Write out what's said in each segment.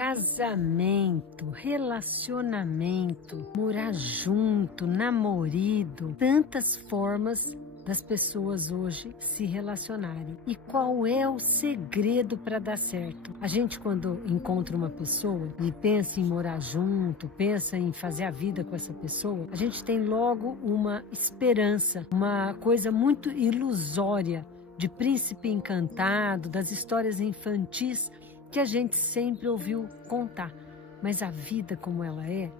Casamento, relacionamento, morar junto, namorido, tantas formas das pessoas hoje se relacionarem. E qual é o segredo para dar certo? A gente, quando encontra uma pessoa e pensa em morar junto, pensa em fazer a vida com essa pessoa, a gente tem logo uma esperança, uma coisa muito ilusória de príncipe encantado, das histórias infantis que a gente sempre ouviu contar. Mas a vida como ela é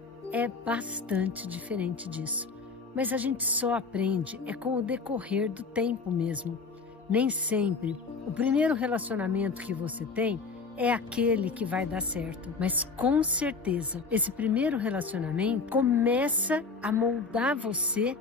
bastante diferente disso. Mas a gente só aprende com o decorrer do tempo mesmo. Nem sempre o primeiro relacionamento que você tem é aquele que vai dar certo. Mas com certeza esse primeiro relacionamento começa a moldar você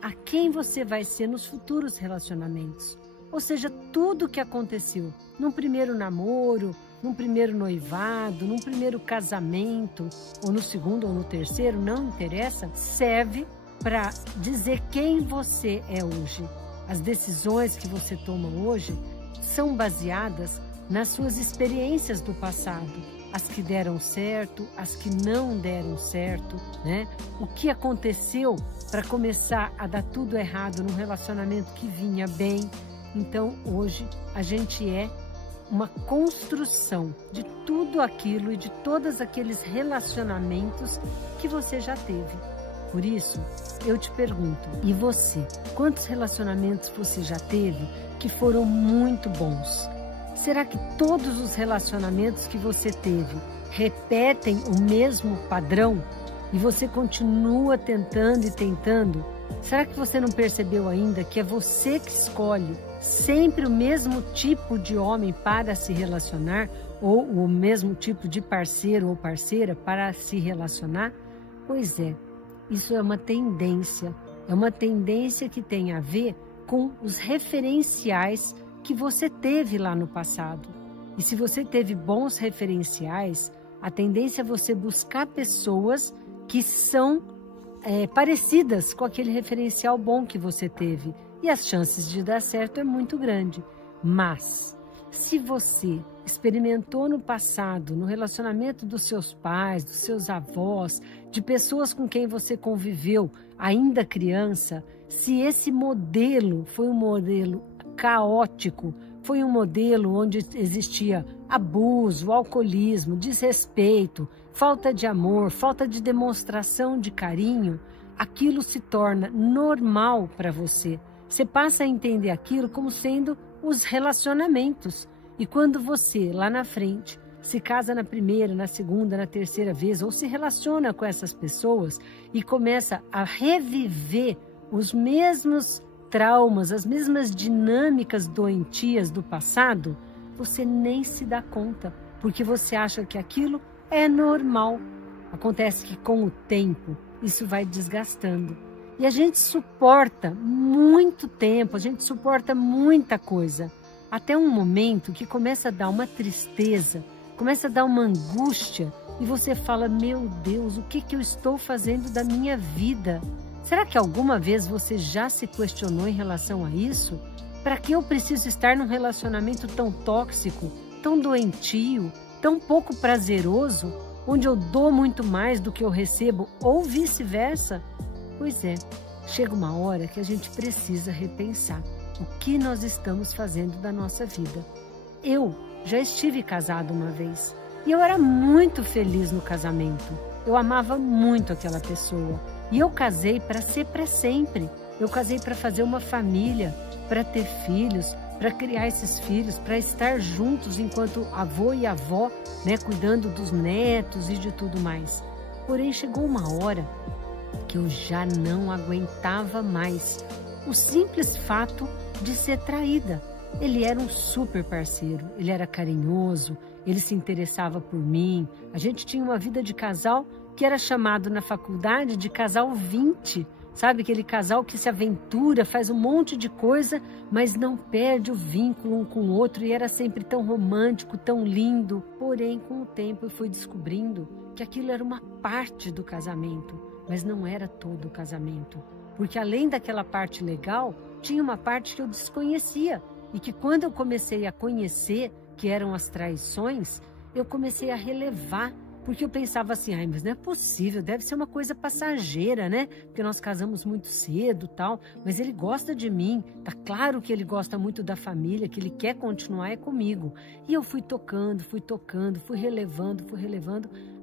a quem você vai ser nos futuros relacionamentos. Ou seja, tudo que aconteceu num primeiro namoro, num primeiro noivado, num primeiro casamento, ou no segundo ou no terceiro, não interessa, serve para dizer quem você é hoje. As decisões que você toma hoje são baseadas nas suas experiências do passado, as que deram certo, as que não deram certo, né? O que aconteceu para começar a dar tudo errado num relacionamento que vinha bem. Então, hoje, a gente é uma construção de tudo aquilo e de todos aqueles relacionamentos que você já teve. Por isso, eu te pergunto, e você? Quantos relacionamentos você já teve que foram muito bons? Será que todos os relacionamentos que você teve repetem o mesmo padrão? E você continua tentando e tentando? Será que você não percebeu ainda que é você que escolhe sempre o mesmo tipo de homem para se relacionar, ou o mesmo tipo de parceiro ou parceira para se relacionar? Pois é, isso é uma tendência que tem a ver com os referenciais que você teve lá no passado. E se você teve bons referenciais, a tendência é você buscar pessoas que são parecidas com aquele referencial bom que você teve. E as chances de dar certo é muito grande. Mas, se você experimentou no passado, no relacionamento dos seus pais, dos seus avós, de pessoas com quem você conviveu ainda criança, se esse modelo foi um modelo caótico, foi um modelo onde existia abuso, alcoolismo, desrespeito, falta de amor, falta de demonstração de carinho, aquilo se torna normal para você. Você passa a entender aquilo como sendo os relacionamentos. E quando você, lá na frente, se casa na primeira, na segunda, na terceira vez, ou se relaciona com essas pessoas e começa a reviver os mesmos traumas, as mesmas dinâmicas doentias do passado, você nem se dá conta, porque você acha que aquilo é normal. Acontece que com o tempo, isso vai desgastando. E a gente suporta muito tempo, a gente suporta muita coisa, até um momento que começa a dar uma tristeza, começa a dar uma angústia, e você fala, meu Deus, o que eu estou fazendo da minha vida? Será que alguma vez você já se questionou em relação a isso? Para que eu preciso estar num relacionamento tão tóxico, tão doentio, tão pouco prazeroso, onde eu dou muito mais do que eu recebo, ou vice-versa? Pois é, chega uma hora que a gente precisa repensar o que nós estamos fazendo da nossa vida. Eu já estive casada uma vez e eu era muito feliz no casamento. Eu amava muito aquela pessoa e eu casei para ser para sempre. Eu casei para fazer uma família, para ter filhos, para criar esses filhos, para estar juntos enquanto avô e avó, né, cuidando dos netos e de tudo mais. Porém, chegou uma hora que eu já não aguentava mais o simples fato de ser traída. Ele era um super parceiro, ele era carinhoso, ele se interessava por mim. A gente tinha uma vida de casal que era chamado na faculdade de casal 20, sabe? Aquele casal que se aventura, faz um monte de coisa, mas não perde o vínculo um com o outro, e era sempre tão romântico, tão lindo. Porém, com o tempo eu fui descobrindo que aquilo era uma parte do casamento, mas não era todo o casamento. Porque além daquela parte legal, tinha uma parte que eu desconhecia. E que quando eu comecei a conhecer, que eram as traições, eu comecei a relevar, porque eu pensava assim, ai, mas não é possível, deve ser uma coisa passageira, né? Porque nós casamos muito cedo, tal, mas ele gosta de mim, tá claro que ele gosta muito da família, que ele quer continuar comigo. E eu fui tocando, fui relevando,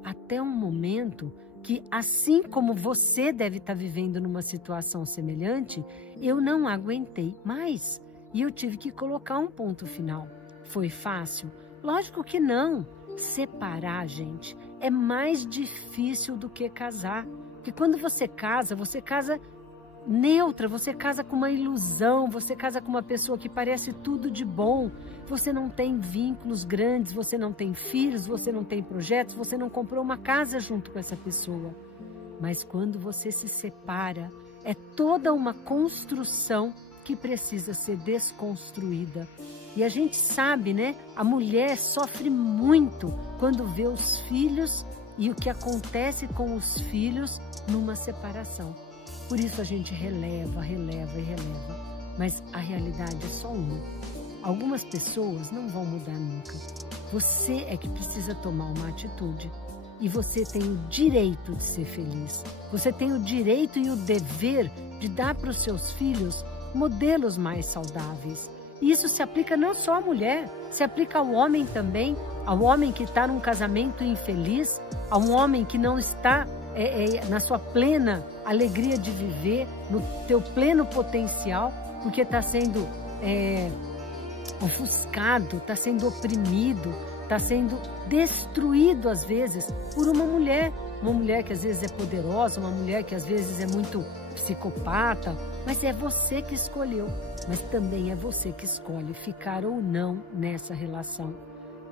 até um momento que, assim como você deve estar vivendo numa situação semelhante, eu não aguentei mais. E eu tive que colocar um ponto final. Foi fácil? Lógico que não. Separar, gente, é mais difícil do que casar. Porque quando você casa neutra, você casa com uma ilusão, você casa com uma pessoa que parece tudo de bom. Você não tem vínculos grandes, você não tem filhos, você não tem projetos, você não comprou uma casa junto com essa pessoa. Mas quando você se separa, é toda uma construção que precisa ser desconstruída. E a gente sabe, né? A mulher sofre muito quando vê os filhos e o que acontece com os filhos numa separação. Por isso a gente releva. Mas a realidade é só uma. Algumas pessoas não vão mudar nunca. Você é que precisa tomar uma atitude. E você tem o direito de ser feliz. Você tem o direito e o dever de dar para os seus filhos modelos mais saudáveis. E isso se aplica não só à mulher, se aplica ao homem também, ao homem que está num casamento infeliz, a um homem que não está na sua plena alegria de viver, no teu pleno potencial, porque está sendo ofuscado, está sendo oprimido, está sendo destruído às vezes por uma mulher que às vezes é poderosa, uma mulher que às vezes é muito psicopata, mas é você que escolheu, mas também é você que escolhe ficar ou não nessa relação.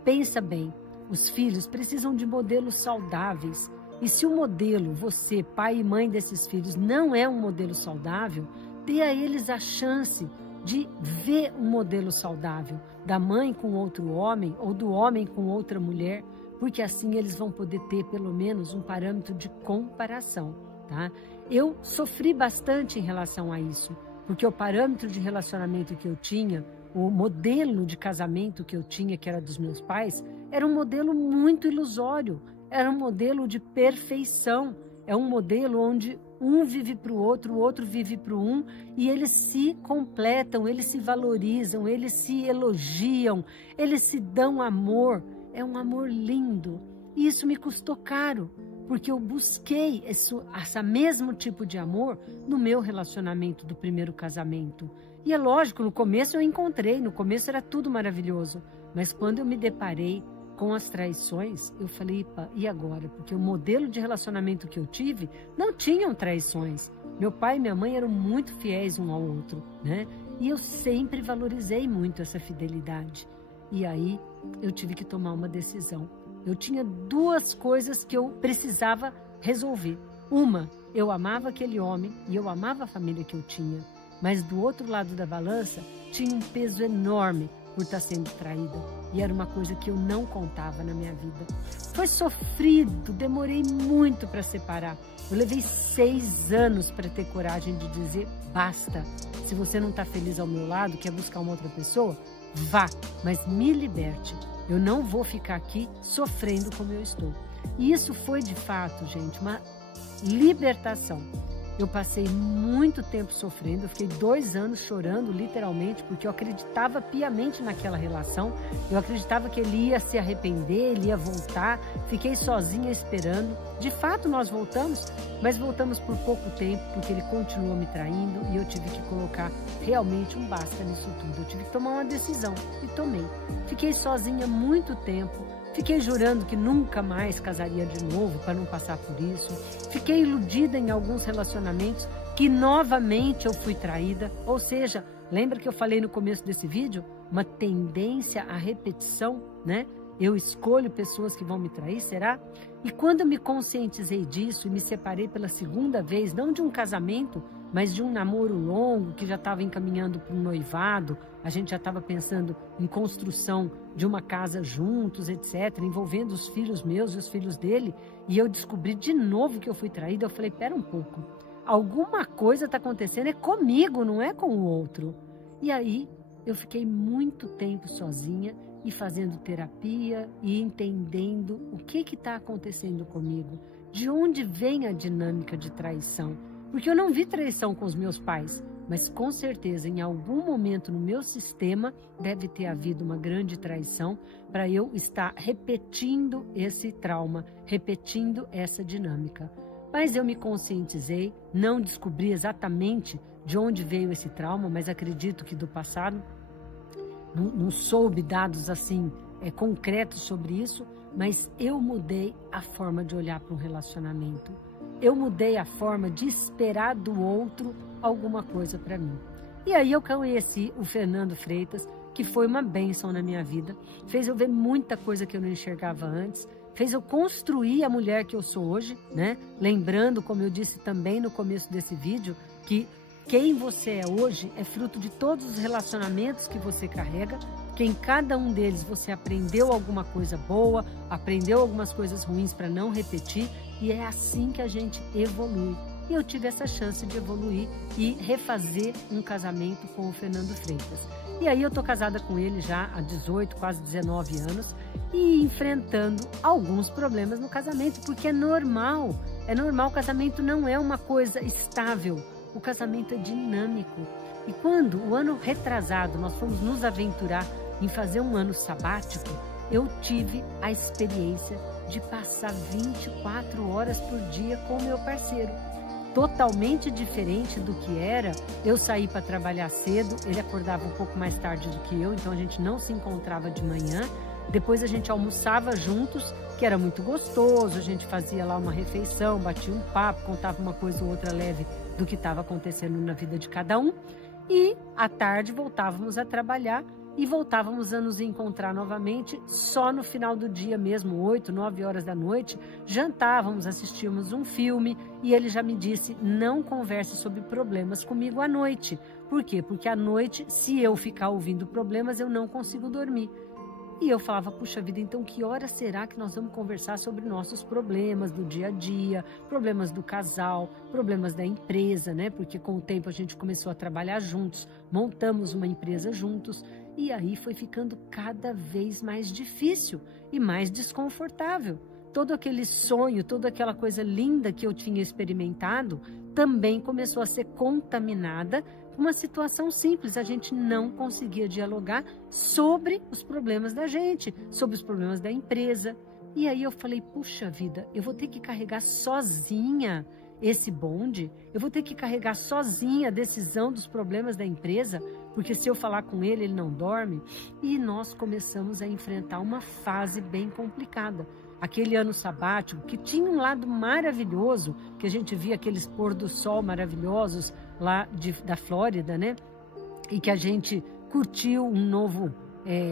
Pensa bem, os filhos precisam de modelos saudáveis, e se o modelo, você, pai e mãe desses filhos, não é um modelo saudável, dê a eles a chance de ver um modelo saudável, da mãe com outro homem ou do homem com outra mulher, porque assim eles vão poder ter pelo menos um parâmetro de comparação, tá? Eu sofri bastante em relação a isso, porque o parâmetro de relacionamento que eu tinha, o modelo de casamento que eu tinha, que era dos meus pais, era um modelo muito ilusório, era um modelo de perfeição, é um modelo onde um vive para o outro vive para um, e eles se completam, eles se valorizam, eles se elogiam, eles se dão amor, é um amor lindo. E isso me custou caro, porque eu busquei esse mesmo tipo de amor no meu relacionamento do primeiro casamento. E é lógico, no começo eu encontrei, no começo era tudo maravilhoso, mas quando eu me deparei com as traições, eu falei, e agora? Porque o modelo de relacionamento que eu tive não tinham traições. Meu pai e minha mãe eram muito fiéis um ao outro, né? E eu sempre valorizei muito essa fidelidade. E aí eu tive que tomar uma decisão. Eu tinha duas coisas que eu precisava resolver. Uma, eu amava aquele homem e eu amava a família que eu tinha. Mas do outro lado da balança tinha um peso enorme por estar sendo traída. E era uma coisa que eu não contava na minha vida. Foi sofrido, demorei muito para separar. Eu levei 6 anos para ter coragem de dizer basta. Se você não está feliz ao meu lado, quer buscar uma outra pessoa, vá, mas me liberte. Eu não vou ficar aqui sofrendo como eu estou. E isso foi de fato, gente, uma libertação. Eu passei muito tempo sofrendo, eu fiquei 2 anos chorando, literalmente, porque eu acreditava piamente naquela relação, eu acreditava que ele ia se arrepender, ele ia voltar, fiquei sozinha esperando. De fato, nós voltamos, mas voltamos por pouco tempo, porque ele continuou me traindo e eu tive que colocar realmente um basta nisso tudo. Eu tive que tomar uma decisão e tomei. Fiquei sozinha muito tempo. Fiquei jurando que nunca mais casaria de novo para não passar por isso. Fiquei iludida em alguns relacionamentos que novamente eu fui traída. Ou seja, lembra que eu falei no começo desse vídeo? Uma tendência à repetição, né? Eu escolho pessoas que vão me trair, será? E quando eu me conscientizei disso e me separei pela segunda vez, não de um casamento, mas de um namoro longo que já estava encaminhando para um noivado, a gente já estava pensando em construção de uma casa juntos, etc., envolvendo os filhos meus e os filhos dele, e eu descobri de novo que eu fui traída. Eu falei, pera um pouco, alguma coisa está acontecendo, é comigo, não é com o outro. E aí eu fiquei muito tempo sozinha e fazendo terapia e entendendo o que está acontecendo comigo, de onde vem a dinâmica de traição. Porque eu não vi traição com os meus pais, mas com certeza em algum momento no meu sistema deve ter havido uma grande traição para eu estar repetindo esse trauma, repetindo essa dinâmica. Mas eu me conscientizei, não descobri exatamente de onde veio esse trauma, mas acredito que do passado. Não soube dados assim concretos sobre isso, mas eu mudei a forma de olhar para um relacionamento. Eu mudei a forma de esperar do outro alguma coisa para mim. E aí eu conheci o Fernando Freitas, que foi uma bênção na minha vida, fez eu ver muita coisa que eu não enxergava antes, fez eu construir a mulher que eu sou hoje, né? Lembrando, como eu disse também no começo desse vídeo, que quem você é hoje é fruto de todos os relacionamentos que você carrega, que em cada um deles você aprendeu alguma coisa boa, aprendeu algumas coisas ruins para não repetir, e é assim que a gente evolui. E eu tive essa chance de evoluir e refazer um casamento com o Fernando Freitas. E aí eu tô casada com ele já há 18, quase 19 anos e enfrentando alguns problemas no casamento, porque é normal, o casamento não é uma coisa estável, o casamento é dinâmico. E quando, o ano retrasado, nós fomos nos aventurar em fazer um ano sabático, eu tive a experiência de passar 24 horas por dia com o meu parceiro. Totalmente diferente do que era eu sair para trabalhar cedo, ele acordava um pouco mais tarde do que eu, então a gente não se encontrava de manhã. Depois a gente almoçava juntos, que era muito gostoso, a gente fazia lá uma refeição, batia um papo, contava uma coisa ou outra leve do que estava acontecendo na vida de cada um. E à tarde voltávamos a trabalhar e voltávamos a nos encontrar novamente só no final do dia mesmo, 8, 9 horas da noite, jantávamos, assistíamos um filme e ele já me disse, não converse sobre problemas comigo à noite. Por quê? Porque à noite, se eu ficar ouvindo problemas, eu não consigo dormir. E eu falava, puxa vida, então que hora será que nós vamos conversar sobre nossos problemas do dia a dia, problemas do casal, problemas da empresa, né? Porque com o tempo a gente começou a trabalhar juntos, montamos uma empresa juntos e aí foi ficando cada vez mais difícil e mais desconfortável. Todo aquele sonho, toda aquela coisa linda que eu tinha experimentado também começou a ser contaminada. Uma situação simples, a gente não conseguia dialogar sobre os problemas da gente, sobre os problemas da empresa. E aí eu falei, puxa vida, eu vou ter que carregar sozinha esse bonde, eu vou ter que carregar sozinha a decisão dos problemas da empresa, porque se eu falar com ele, ele não dorme. E nós começamos a enfrentar uma fase bem complicada. Aquele ano sabático, que tinha um lado maravilhoso, que a gente via aqueles pôr do sol maravilhosos lá da Flórida, né? E que a gente curtiu um novo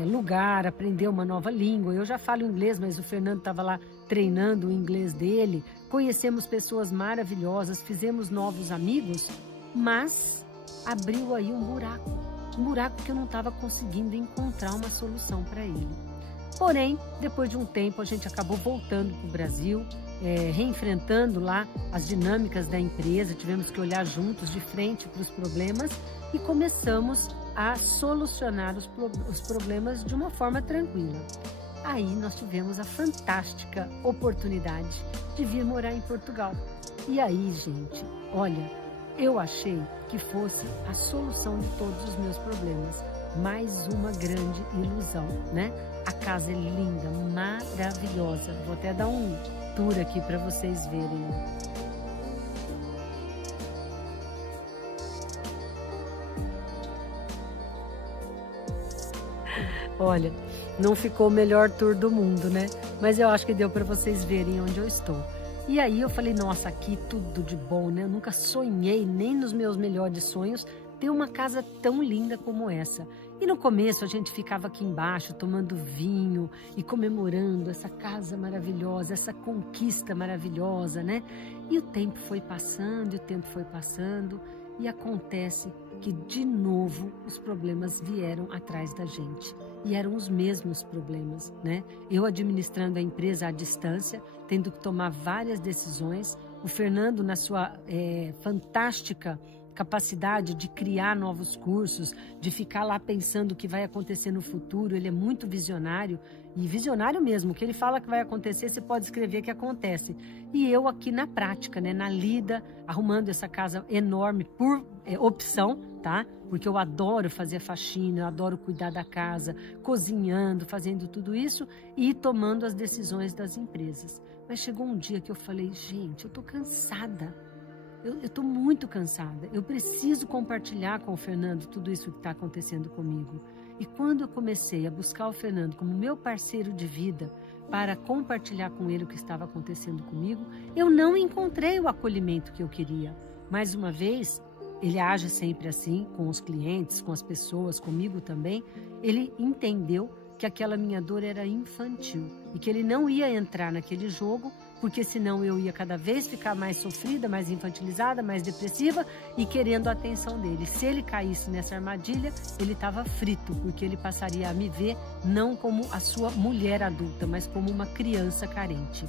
lugar, aprendeu uma nova língua. Eu já falo inglês, mas o Fernando estava lá treinando o inglês dele. Conhecemos pessoas maravilhosas, fizemos novos amigos, mas abriu aí um buraco que eu não estava conseguindo encontrar uma solução para ele. Porém, depois de um tempo, a gente acabou voltando para o Brasil, reenfrentando lá as dinâmicas da empresa, tivemos que olhar juntos de frente para os problemas e começamos a solucionar os problemas de uma forma tranquila. Aí nós tivemos a fantástica oportunidade de vir morar em Portugal. E aí, gente, olha, eu achei que fosse a solução de todos os meus problemas. Mais uma grande ilusão, né? A casa é linda, maravilhosa. Vou até dar um tour aqui para vocês verem. Olha, não ficou o melhor tour do mundo, né? Mas eu acho que deu para vocês verem onde eu estou. E aí eu falei, nossa, aqui tudo de bom, né? Eu nunca sonhei, nem nos meus melhores sonhos, ter uma casa tão linda como essa. E no começo a gente ficava aqui embaixo tomando vinho e comemorando essa casa maravilhosa, essa conquista maravilhosa, né? E o tempo foi passando, e acontece que de novo os problemas vieram atrás da gente. E eram os mesmos problemas, né? Eu administrando a empresa à distância, tendo que tomar várias decisões. O Fernando, na sua fantástica capacidade de criar novos cursos, de ficar lá pensando o que vai acontecer no futuro. Ele é muito visionário, e visionário mesmo. O que ele fala que vai acontecer, você pode escrever que acontece. E eu aqui na prática, né, na lida, arrumando essa casa enorme por opção, tá? Porque eu adoro fazer faxina, eu adoro cuidar da casa, cozinhando, fazendo tudo isso e tomando as decisões das empresas. Mas chegou um dia que eu falei, gente, eu tô cansada. Eu estou muito cansada, eu preciso compartilhar com o Fernando tudo isso que está acontecendo comigo. E quando eu comecei a buscar o Fernando como meu parceiro de vida para compartilhar com ele o que estava acontecendo comigo, eu não encontrei o acolhimento que eu queria. Mais uma vez, ele age sempre assim, com os clientes, com as pessoas, comigo também. Ele entendeu que aquela minha dor era infantil e que ele não ia entrar naquele jogo, porque senão eu ia cada vez ficar mais sofrida, mais infantilizada, mais depressiva e querendo a atenção dele. Se ele caísse nessa armadilha, ele estava frito, porque ele passaria a me ver não como a sua mulher adulta, mas como uma criança carente.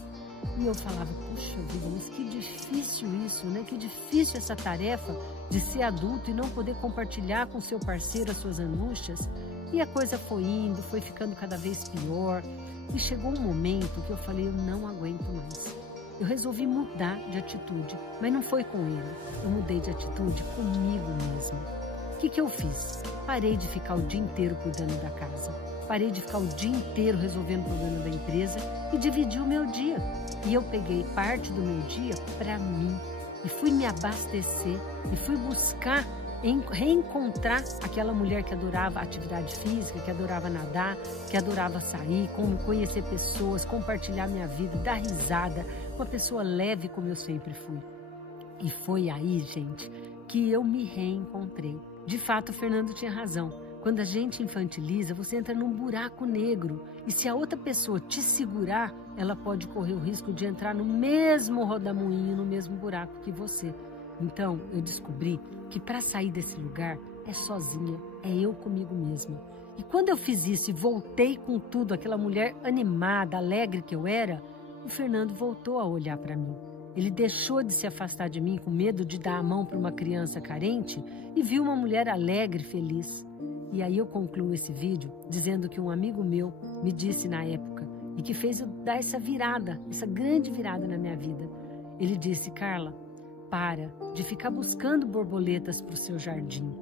E eu falava, puxa vida, mas que difícil isso, né? Que difícil essa tarefa de ser adulto e não poder compartilhar com seu parceiro as suas angústias. E a coisa foi indo, foi ficando cada vez pior. E chegou um momento que eu falei, eu não aguento mais. Eu resolvi mudar de atitude, mas não foi com ele. Eu mudei de atitude comigo mesma. O que eu fiz? Parei de ficar o dia inteiro cuidando da casa. Parei de ficar o dia inteiro resolvendo o problema da empresa e dividi o meu dia. E eu peguei parte do meu dia para mim. E fui me abastecer e fui buscar reencontrar aquela mulher que adorava atividade física, que adorava nadar, que adorava sair, conhecer pessoas, compartilhar minha vida, dar risada, uma pessoa leve como eu sempre fui. E foi aí, gente, que eu me reencontrei. De fato, o Fernando tinha razão. Quando a gente infantiliza, você entra num buraco negro. E se a outra pessoa te segurar, ela pode correr o risco de entrar no mesmo rodamuinho, no mesmo buraco que você. Então, eu descobri que para sair desse lugar é sozinha, é eu comigo mesma. E quando eu fiz isso e voltei com tudo, aquela mulher animada, alegre que eu era, o Fernando voltou a olhar para mim. Ele deixou de se afastar de mim com medo de dar a mão para uma criança carente e viu uma mulher alegre, feliz. E aí eu concluo esse vídeo dizendo que um amigo meu me disse na época e que fez eu dar essa virada, essa grande virada na minha vida. Ele disse, Carla, para de ficar buscando borboletas para o seu jardim.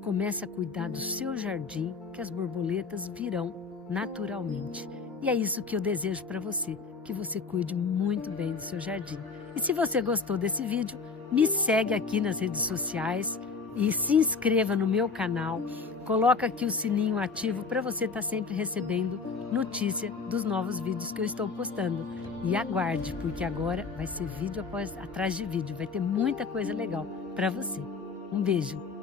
Comece a cuidar do seu jardim, que as borboletas virão naturalmente. E é isso que eu desejo para você, que você cuide muito bem do seu jardim. E se você gostou desse vídeo, me segue aqui nas redes sociais e se inscreva no meu canal. Coloca aqui o sininho ativo para você estar sempre recebendo notícia dos novos vídeos que eu estou postando. E aguarde, porque agora vai ser vídeo atrás de vídeo. Vai ter muita coisa legal para você. Um beijo!